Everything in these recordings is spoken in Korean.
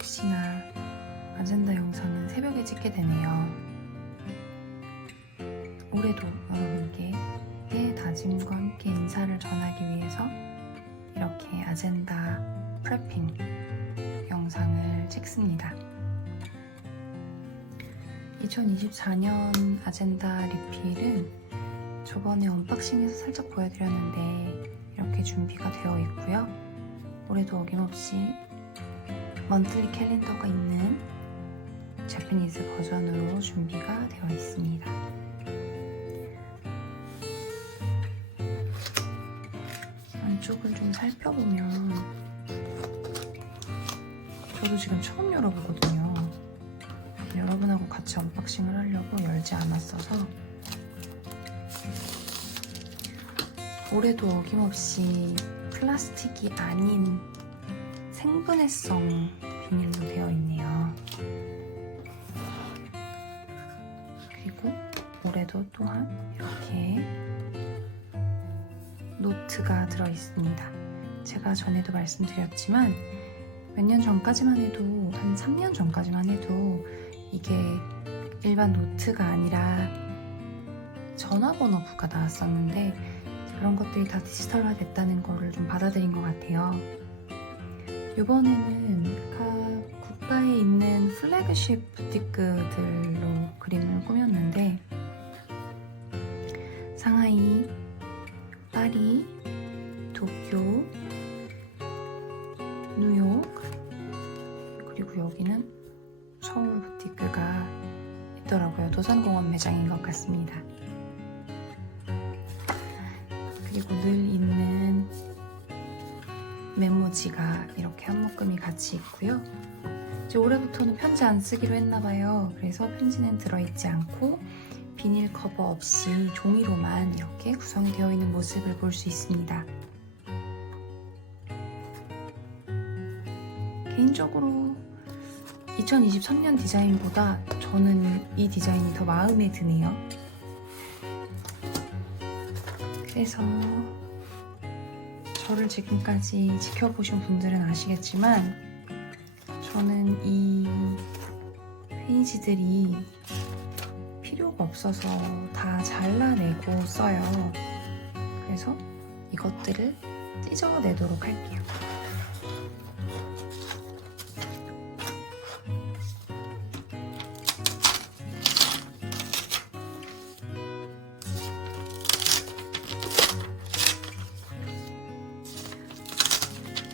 역시나 아젠다 영상은 새벽에 찍게 되네요. 올해도 여러분께 새해 다짐과 함께 인사를 전하기 위해서 이렇게 아젠다 프레핑 영상을 찍습니다. 2024년 아젠다 리필은 저번에 언박싱에서 살짝 보여드렸는데 이렇게 준비가 되어 있고요. 올해도 어김없이 먼틀리 캘린더가 있는 재패니즈 버전으로 준비가 되어 있습니다. 안쪽을 좀 살펴보면 저도 지금 처음 열어보거든요. 여러분하고 같이 언박싱을 하려고 열지 않았어서 올해도 어김없이 플라스틱이 아닌 생분해성 비닐로 되어 있네요. 그리고 올해도 또한 이렇게 노트가 들어있습니다. 제가 전에도 말씀드렸지만 몇 년 전까지만 해도 한 3년 전까지만 해도 이게 일반 노트가 아니라 전화번호부가 나왔었는데 그런 것들이 다 디지털화 됐다는 거를 좀 받아들인 것 같아요. 이번에는 각 국가에 있는 플래그십 부티크들로 그림을 꾸몄는데 상하이, 파리, 도쿄, 뉴욕, 그리고 여기는 서울 부티크가 있더라고요. 도산공원 매장인 것 같습니다. 그리고 늘 있는 메모지가 이렇게 한 묶음이 같이 있고요. 이제 올해부터는 편지 안 쓰기로 했나봐요. 그래서 편지는 들어있지 않고 비닐 커버 없이 종이로만 이렇게 구성이 되어 있는 모습을 볼 수 있습니다. 개인적으로 2023년 디자인보다 저는 이 디자인이 더 마음에 드네요. 그래서 저를 지금까지 지켜보신 분들은 아시겠지만 저는 이 페이지들이 필요가 없어서 다 잘라내고 써요. 그래서 이것들을 찢어내도록 할게요.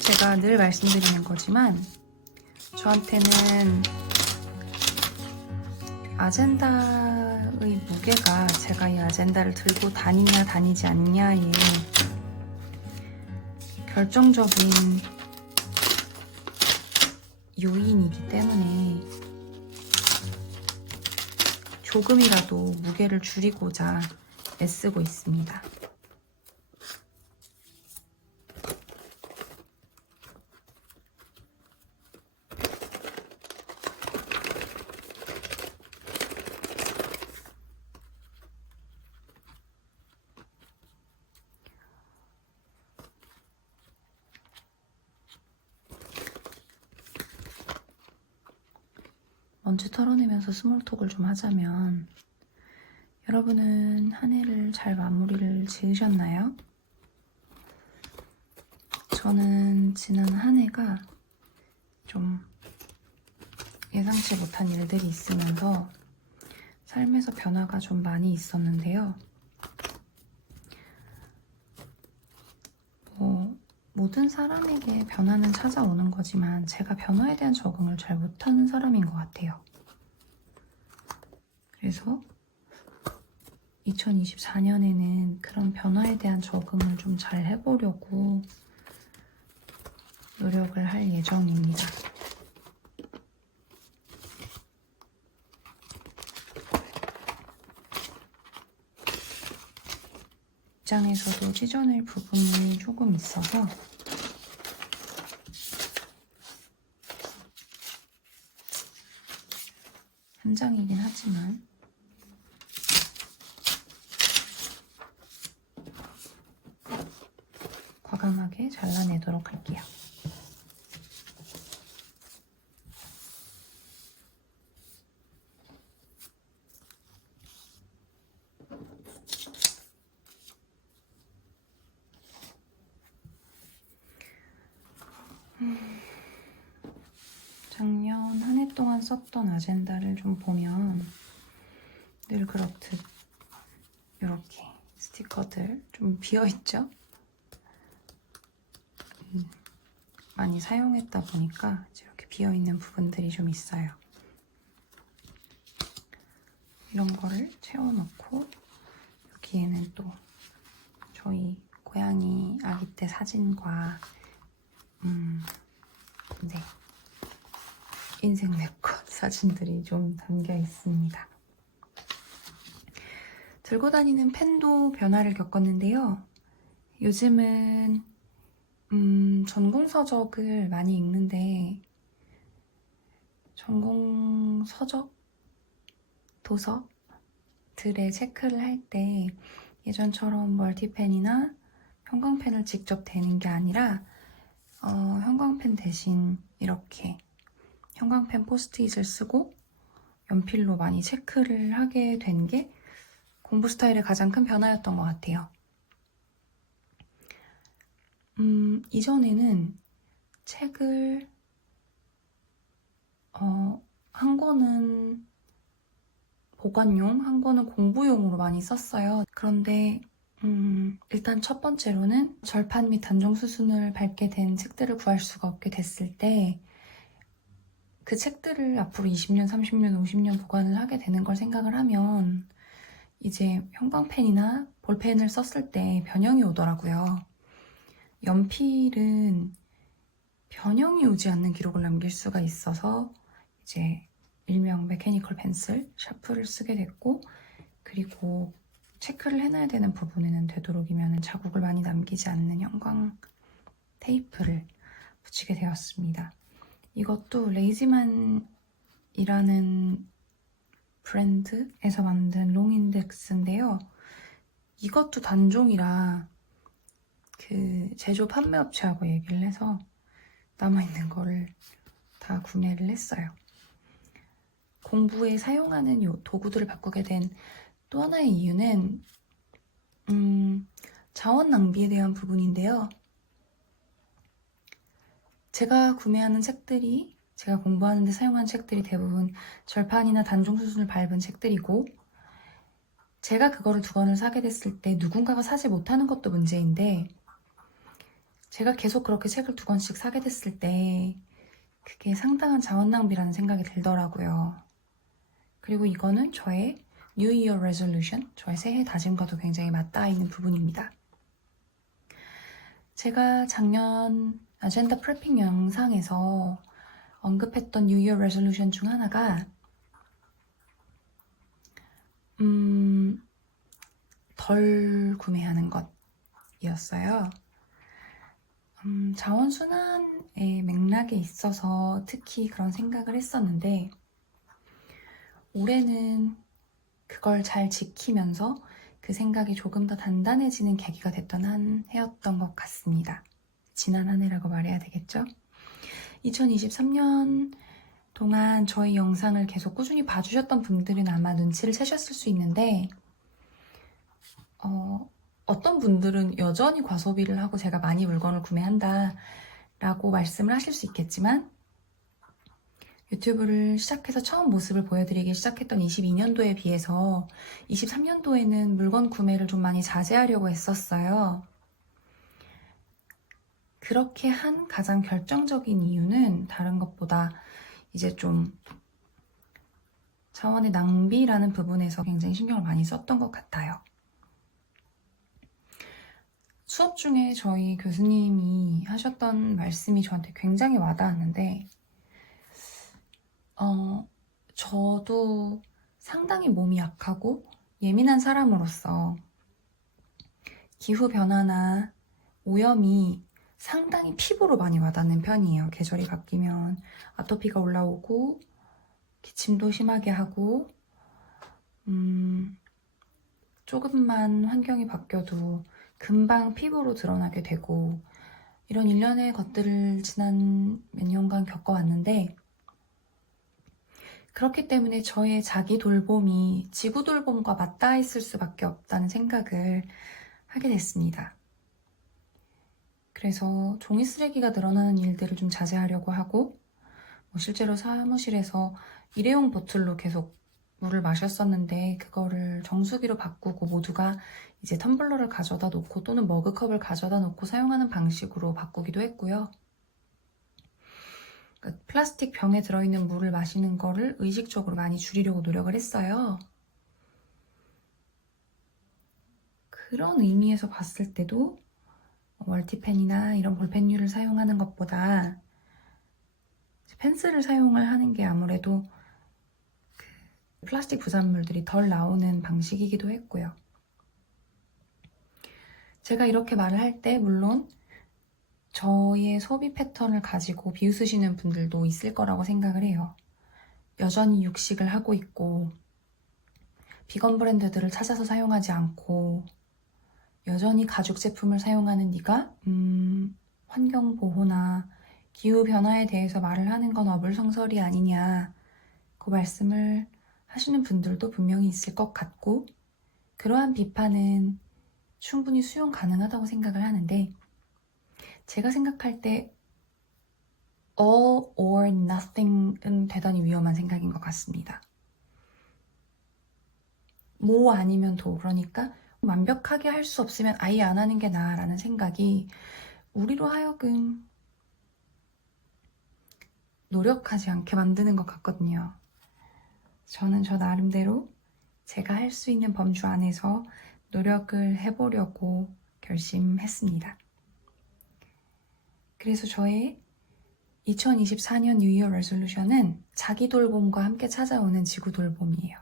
제가 늘 말씀드리는 거지만 저한테는 아젠다의 무게가 제가 이 아젠다를 들고 다니냐 다니지 않냐의 결정적인 요인이기 때문에 조금이라도 무게를 줄이고자 애쓰고 있습니다. 먼저 털어내면서 스몰톡을 좀 하자면 여러분은 한 해를 잘 마무리를 지으셨나요? 저는 지난 한 해가 좀 예상치 못한 일들이 있으면서 삶에서 변화가 좀 많이 있었는데요. 모든 사람에게 변화는 찾아오는 거지만 제가 변화에 대한 적응을 잘 못하는 사람인 것 같아요. 그래서 2024년에는 그런 변화에 대한 적응을 좀 잘 해보려고 노력을 할 예정입니다. 입장에서도 찢어낼 부분이 조금 있어서 한 장이긴 하지만 과감하게 잘라내도록 할게요. 작년 한 해 동안 썼던 아젠다를 좀 보면 늘 그렇듯 이렇게 스티커들 좀 비어있죠? 많이 사용했다 보니까 이렇게 비어있는 부분들이 좀 있어요. 이런 거를 채워놓고 여기에는 또 저희 고양이 아기 때 사진과 네, 인생 네컷 사진들이 좀 담겨 있습니다. 들고 다니는 펜도 변화를 겪었는데요. 요즘은 전공 서적을 많이 읽는데 전공 서적, 도서들의 체크를 할 때 예전처럼 멀티펜이나 형광펜을 직접 대는 게 아니라 형광펜 대신 이렇게 형광펜 포스트잇을 쓰고 연필로 많이 체크를 하게 된 게 공부 스타일의 가장 큰 변화였던 것 같아요. 이전에는 책을 한 권은 보관용, 한 권은 공부용으로 많이 썼어요. 그런데 일단 첫 번째로는 절판 및 단종 수순을 밟게 된 책들을 구할 수가 없게 됐을 때 그 책들을 앞으로 20년, 30년, 50년 보관을 하게 되는 걸 생각을 하면 이제 형광펜이나 볼펜을 썼을 때 변형이 오더라고요. 연필은 변형이 오지 않는 기록을 남길 수가 있어서 이제 일명 메케니컬 펜슬, 샤프를 쓰게 됐고, 그리고 체크를 해놔야 되는 부분에는 되도록이면 자국을 많이 남기지 않는 형광 테이프를 붙이게 되었습니다. 이것도 레이지만이라는 브랜드에서 만든 롱인덱스인데요. 이것도 단종이라 그 제조 판매업체하고 얘기를 해서 남아있는 거를 다 구매를 했어요. 공부에 사용하는 요 도구들을 바꾸게 된 또 하나의 이유는 자원 낭비에 대한 부분인데요. 제가 구매하는 책들이, 제가 공부하는데 사용하는 책들이 대부분 절판이나 단종 수순을 밟은 책들이고, 제가 그거를 2권을 사게 됐을 때 누군가가 사지 못하는 것도 문제인데, 제가 계속 그렇게 책을 2권씩 사게 됐을 때 그게 상당한 자원 낭비라는 생각이 들더라고요. 그리고 이거는 저의 New Year Resolution, 저의 새해 다짐과도 굉장히 맞닿아 있는 부분입니다. 제가 작년 아젠다 프레핑 영상에서 언급했던 New Year Resolution 중 하나가 덜 구매하는 것이었어요. 자원순환의 맥락에 있어서 특히 그런 생각을 했었는데, 올해는 그걸 잘 지키면서 그 생각이 조금 더 단단해지는 계기가 됐던 한 해였던 것 같습니다. 지난 한 해라고 말해야 되겠죠? 2023년 동안 저희 영상을 계속 꾸준히 봐주셨던 분들은 아마 눈치를 채셨을 수 있는데, 어떤 분들은 여전히 과소비를 하고 제가 많이 물건을 구매한다 라고 말씀을 하실 수 있겠지만, 유튜브를 시작해서 처음 모습을 보여드리기 시작했던 22년도에 비해서 23년도에는 물건 구매를 좀 많이 자제하려고 했었어요. 그렇게 한 가장 결정적인 이유는 다른 것보다 이제 좀 자원의 낭비라는 부분에서 굉장히 신경을 많이 썼던 것 같아요. 수업 중에 저희 교수님이 하셨던 말씀이 저한테 굉장히 와닿았는데, 저도 상당히 몸이 약하고 예민한 사람으로서 기후변화나 오염이 상당히 피부로 많이 와닿는 편이에요. 계절이 바뀌면 아토피가 올라오고 기침도 심하게 하고 조금만 환경이 바뀌어도 금방 피부로 드러나게 되고, 이런 일련의 것들을 지난 몇 년간 겪어왔는데, 그렇기 때문에 저의 자기 돌봄이 지구 돌봄과 맞닿아 있을 수밖에 없다는 생각을 하게 됐습니다. 그래서 종이 쓰레기가 늘어나는 일들을 좀 자제하려고 하고, 실제로 사무실에서 일회용 보틀로 계속 물을 마셨었는데 그거를 정수기로 바꾸고 모두가 이제 텀블러를 가져다 놓고 또는 머그컵을 가져다 놓고 사용하는 방식으로 바꾸기도 했고요. 그러니까 플라스틱 병에 들어있는 물을 마시는 거를 의식적으로 많이 줄이려고 노력을 했어요. 그런 의미에서 봤을 때도 멀티펜이나 이런 볼펜류를 사용하는 것보다 펜슬을 사용을 하는 게 아무래도 플라스틱 부산물들이 덜 나오는 방식이기도 했고요. 제가 이렇게 말을 할 때 물론 저의 소비 패턴을 가지고 비웃으시는 분들도 있을 거라고 생각을 해요. 여전히 육식을 하고 있고 비건 브랜드들을 찾아서 사용하지 않고 여전히 가죽 제품을 사용하는 네가 환경 보호나 기후 변화에 대해서 말을 하는 건 어불성설이 아니냐, 그 말씀을 하시는 분들도 분명히 있을 것 같고, 그러한 비판은 충분히 수용 가능하다고 생각을 하는데, 제가 생각할 때 all or nothing은 대단히 위험한 생각인 것 같습니다. 뭐 아니면 도. 그러니까 완벽하게 할 수 없으면 아예 안 하는 게 나아라는 생각이 우리로 하여금 노력하지 않게 만드는 것 같거든요. 저는 저 나름대로 제가 할 수 있는 범주 안에서 노력을 해보려고 결심했습니다. 그래서 저의 2024년 뉴 이어 레솔루션은 자기 돌봄과 함께 찾아오는 지구 돌봄이에요.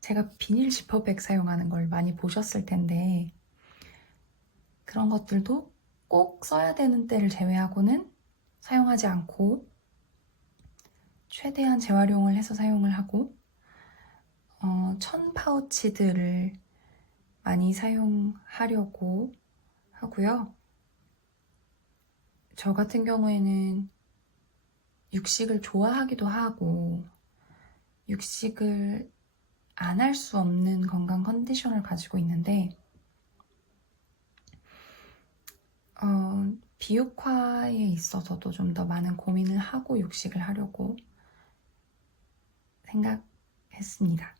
제가 비닐 지퍼백 사용하는 걸 많이 보셨을 텐데 그런 것들도 꼭 써야 되는 때를 제외하고는 사용하지 않고 최대한 재활용을 해서 사용을 하고 천 파우치들을 많이 사용하려고 하고요. 저 같은 경우에는 육식을 좋아하기도 하고 육식을 안 할 수 없는 건강 컨디션을 가지고 있는데 비육화에 있어서도 좀 더 많은 고민을 하고 육식을 하려고 생각했습니다.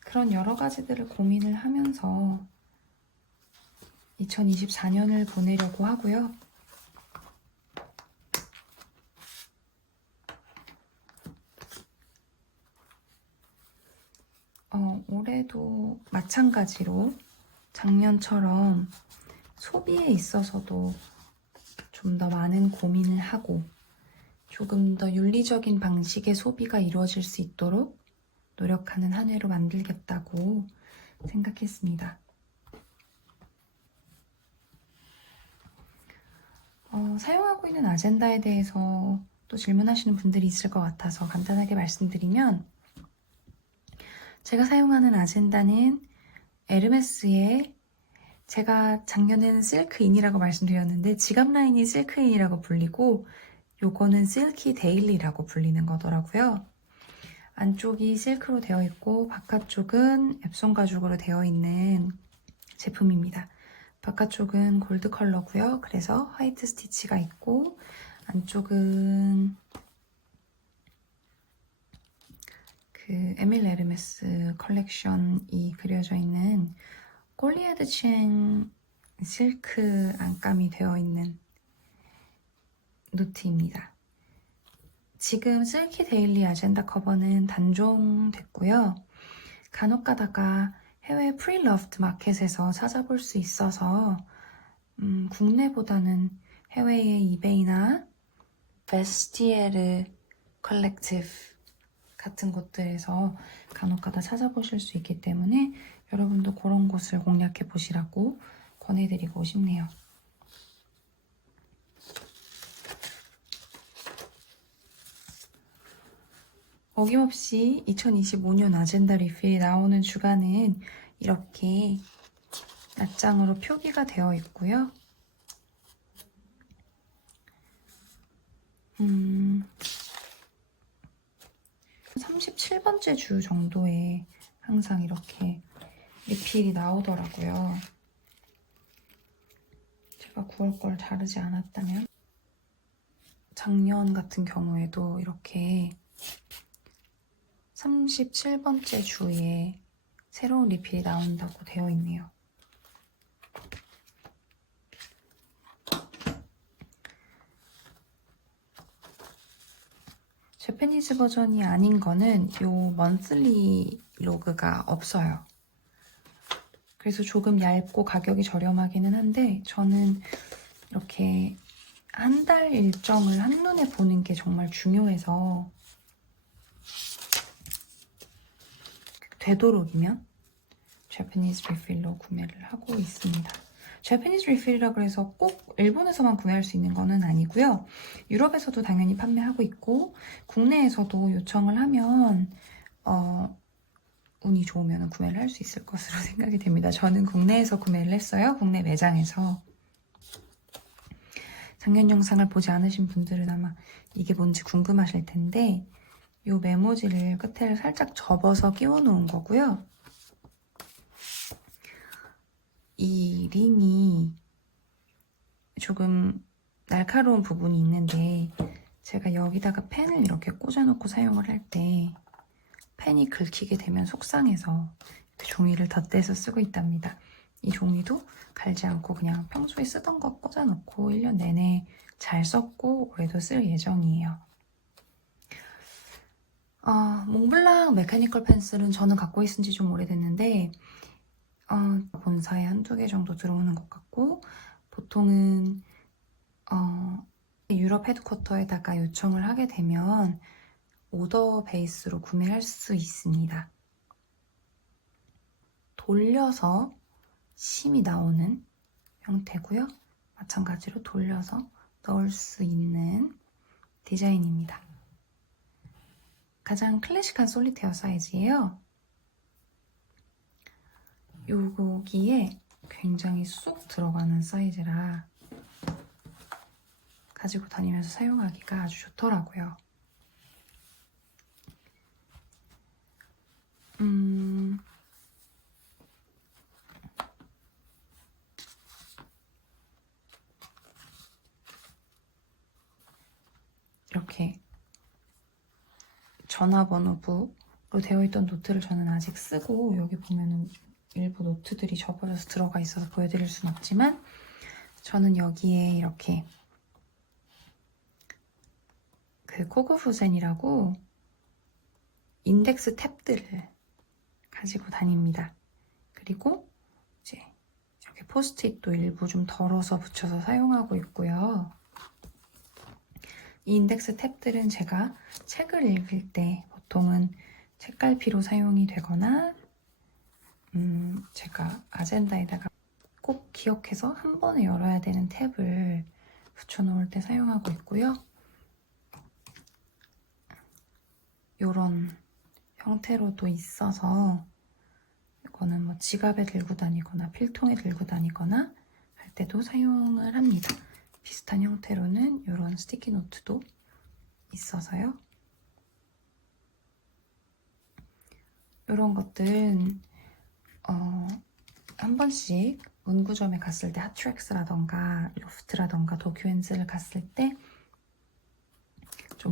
그런 여러 가지들을 고민을 하면서 2024년을 보내려고 하고요. 올해도 마찬가지로 작년처럼 소비에 있어서도 좀 더 많은 고민을 하고 조금 더 윤리적인 방식의 소비가 이루어질 수 있도록 노력하는 한 해로 만들겠다고 생각했습니다. 사용하고 있는 아젠다에 대해서 또 질문하시는 분들이 있을 것 같아서 간단하게 말씀드리면 제가 사용하는 아젠다는 에르메스의 제가 작년에는 실크인이라고 말씀드렸는데 지갑 라인이 실크인이라고 불리고 요거는 실키 데일리라고 불리는 거더라고요. 안쪽이 실크로 되어 있고 바깥쪽은 앱손 가죽으로 되어 있는 제품입니다. 바깥쪽은 골드 컬러고요. 그래서 화이트 스티치가 있고 안쪽은 그 에밀 에르메스 컬렉션이 그려져 있는 꼴리에드 첸 실크 안감이 되어 있는 노트입니다. 지금 실키 데일리 아젠다 커버는 단종됐고요. 간혹 가다가 해외 프리러브드 마켓에서 찾아볼 수 있어서 국내보다는 해외의 이베이나 베스티에르 컬렉티브 같은 곳들에서 간혹 가다 찾아보실 수 있기 때문에 여러분도 그런 곳을 공략해 보시라고 권해드리고 싶네요. 어김없이 2025년 아젠다 리필이 나오는 주간은 이렇게 낱장으로 표기가 되어 있고요. 37번째 주 정도에 항상 이렇게 리필이 나오더라고요. 제가 9월 걸 자르지 않았다면. 작년 같은 경우에도 이렇게 37번째 주에 새로운 리필이 나온다고 되어 있네요. 재패니즈 버전이 아닌 거는 요 먼슬리 로그가 없어요. 그래서 조금 얇고 가격이 저렴하기는 한데 저는 이렇게 한 달 일정을 한눈에 보는 게 정말 중요해서 되도록이면 재패니즈 리필로 구매를 하고 있습니다. 재패니즈 리필이라 그래서 꼭 일본에서만 구매할 수 있는 거는 아니고요. 유럽에서도 당연히 판매하고 있고 국내에서도 요청을 하면 운이 좋으면 구매를 할 수 있을 것으로 생각이 됩니다. 저는 국내에서 구매를 했어요. 국내 매장에서. 작년 영상을 보지 않으신 분들은 아마 이게 뭔지 궁금하실 텐데 이 메모지를 끝에를 살짝 접어서 끼워 놓은 거고요. 이 링이 조금 날카로운 부분이 있는데 제가 여기다가 펜을 이렇게 꽂아놓고 사용을 할 때 펜이 긁히게 되면 속상해서 종이를 덧대서 쓰고 있답니다. 이 종이도 갈지 않고 그냥 평소에 쓰던 거 꽂아놓고 1년 내내 잘 썼고 올해도 쓸 예정이에요. 몽블랑 메카니컬 펜슬은 저는 갖고 있은 지 좀 오래됐는데 본사에 한두 개 정도 들어오는 것 같고 보통은 유럽 헤드쿼터에다가 요청을 하게 되면 오더 베이스로 구매할 수 있습니다. 돌려서 심이 나오는 형태고요. 마찬가지로 돌려서 넣을 수 있는 디자인입니다. 가장 클래식한 솔리테어 사이즈예요. 요거기에 굉장히 쏙 들어가는 사이즈라 가지고 다니면서 사용하기가 아주 좋더라고요. 이렇게 전화번호부로 되어 있던 노트를 저는 아직 쓰고 여기 보면은 일부 노트들이 접어져서 들어가 있어서 보여드릴 순 없지만 저는 여기에 이렇게 그 코그후젠이라고 인덱스 탭들을 가지고 다닙니다. 그리고 이제 이렇게 포스트잇도 일부 좀 덜어서 붙여서 사용하고 있고요. 이 인덱스 탭들은 제가 책을 읽을 때 보통은 책갈피로 사용이 되거나 제가 아젠다에다가 꼭 기억해서 한 번에 열어야 되는 탭을 붙여놓을 때 사용하고 있고요. 이런 형태로도 있어서 이거는 뭐 지갑에 들고 다니거나 필통에 들고 다니거나 할 때도 사용을 합니다. 비슷한 형태로는 이런 스티키 노트도 있어서요. 이런 것들은 한 번씩 문구점에 갔을 때 핫트랙스라던가 로프트라던가 도큐엔즈를 갔을 때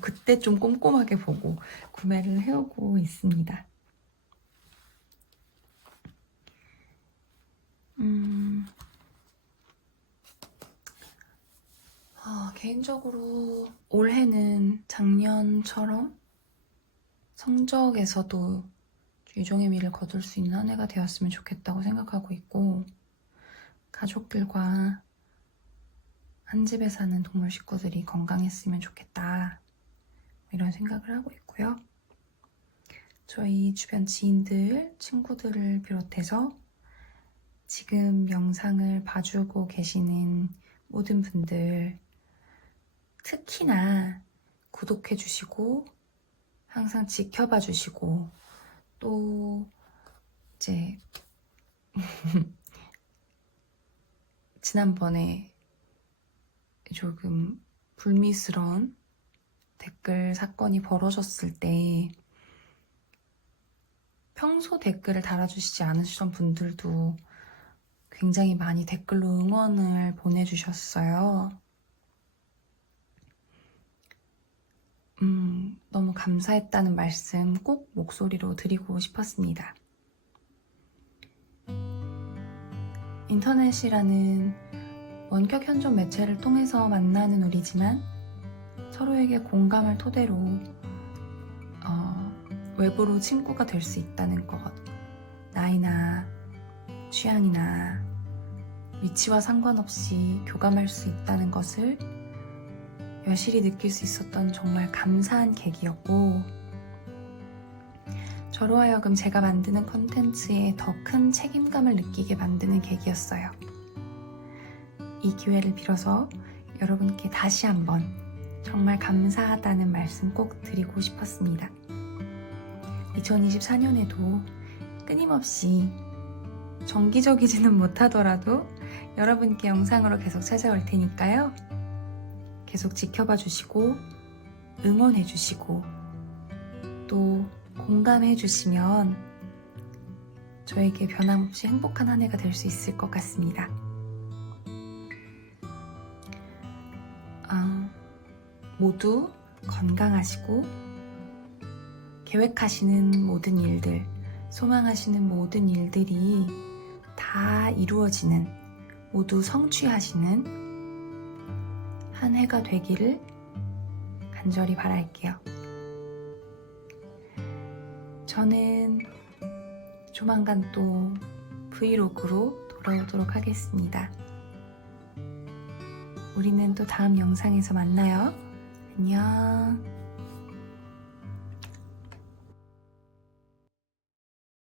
그때 좀 꼼꼼하게 보고 구매를 해오고 있습니다. 개인적으로 올해는 작년처럼 성적에서도 유종의 미를 거둘 수 있는 한 해가 되었으면 좋겠다고 생각하고 있고 가족들과 한 집에 사는 동물 식구들이 건강했으면 좋겠다 이런 생각을 하고 있고요. 저희 주변 지인들, 친구들을 비롯해서 지금 영상을 봐주고 계시는 모든 분들 특히나 구독해주시고 항상 지켜봐주시고 또 이제 지난번에 조금 불미스러운 댓글 사건이 벌어졌을 때 평소 댓글을 달아주시지 않으시던 분들도 굉장히 많이 댓글로 응원을 보내주셨어요. 너무 감사했다는 말씀 꼭 목소리로 드리고 싶었습니다. 인터넷이라는 원격 현존 매체를 통해서 만나는 우리지만 서로에게 공감을 토대로 외부로 친구가 될 수 있다는 것, 나이나 취향이나 위치와 상관없이 교감할 수 있다는 것을 여실히 느낄 수 있었던 정말 감사한 계기였고, 저로 하여금 제가 만드는 컨텐츠에 더 큰 책임감을 느끼게 만드는 계기였어요. 이 기회를 빌어서 여러분께 다시 한번 정말 감사하다는 말씀 꼭 드리고 싶었습니다. 2024년에도 끊임없이 정기적이지는 못하더라도 여러분께 영상으로 계속 찾아올 테니까요. 계속 지켜봐 주시고 응원해 주시고 또 공감해 주시면 저에게 변함없이 행복한 한 해가 될 수 있을 것 같습니다. 모두 건강하시고 계획하시는 모든 일들, 소망하시는 모든 일들이 다 이루어지는, 모두 성취하시는 한 해가 되기를 간절히 바랄게요. 저는 조만간 또 브이로그로 돌아오도록 하겠습니다. 우리는 또 다음 영상에서 만나요. 안녕.